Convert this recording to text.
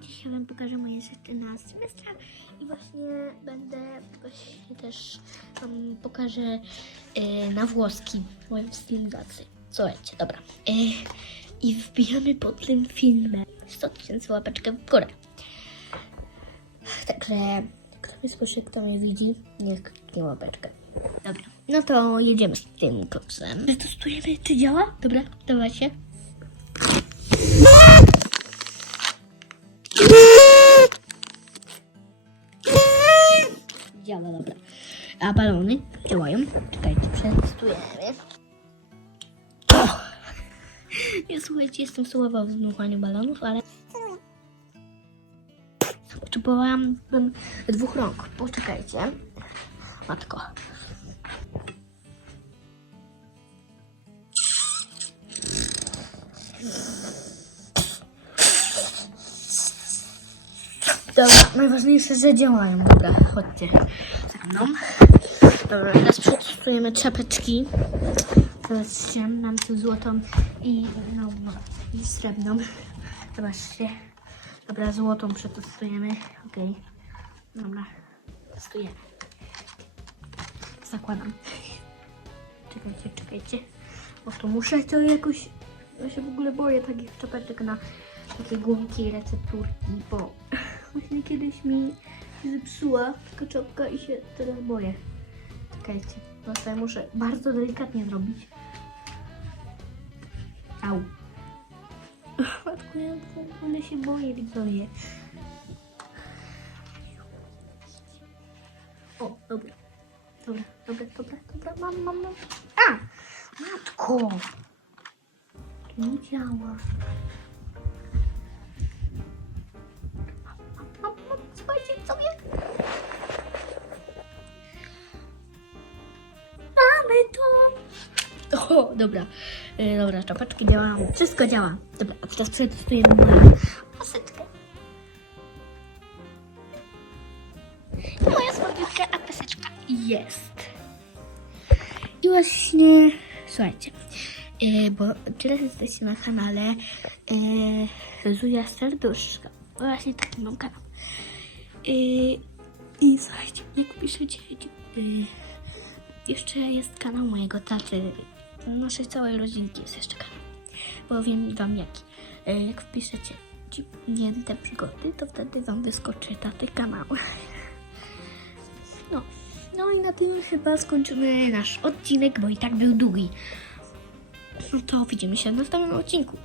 dzisiaj Wam pokażę moje rzeczy na Sylwestra i właśnie będę właśnie też Wam pokażę e, na włoski moją stylizację. Słuchajcie, dobra. E, I wbijamy pod tym filmem 100 tysięcy łapeczkę w górę. Także kto mnie słyszy, kto mnie widzi, niech kliknie łapeczkę. Dobra, no to jedziemy z tym koksem. Testujemy, czy działa? Dobra, dawajcie. Działa, dobra. A balony działają. Czekajcie, przetestujemy. O! Nie słuchajcie, jestem słaba w dmuchaniu balonów, ale potrzebowałam dwóch rąk. Poczekajcie. Matko. Dobra, najważniejsze, że działają. Dobra, chodźcie za mną. Dobra, teraz przetestujemy czapeczki. Zobaczcie, mam tu złotą i, no, no, i srebrną. Zobaczcie. Dobra, złotą przetestujemy. Okej. Dobra, testujemy. Zakładam. Czekajcie, czekajcie. Bo to muszę to jakoś... Ja się w ogóle boję takich czapeczek na takie gumki recepturki, bo właśnie kiedyś mi zepsuła taka czapka i się teraz boję. Czekajcie, to ja muszę bardzo delikatnie zrobić. Au. Matko, ja ogóle się boję, widzowie. O, dobra. Dobra, dobra, dobra, dobra, mam, mam, mam. A! Matko! To nie działa. O, dobra. E, dobra, czapeczki działają. Wszystko działa. Dobra, a teraz przetestujemy moją paseczkę. Moja słabiutka, a paseczka jest. I właśnie, słuchajcie, e, bo teraz jesteście na kanale e, Zuja Serduszka. Właśnie taki mam kanał. I słuchajcie, jak piszecie, e, jeszcze jest kanał mojego taty. Naszej całej rodzinki jest jeszcze kanał. Powiem wam jaki. E, Jak wpiszecie dziwnięte przygody, to wtedy wam wyskoczy taty kanał. No. No i na tym chyba skończymy nasz odcinek, bo i tak był długi. No to widzimy się w następnym odcinku.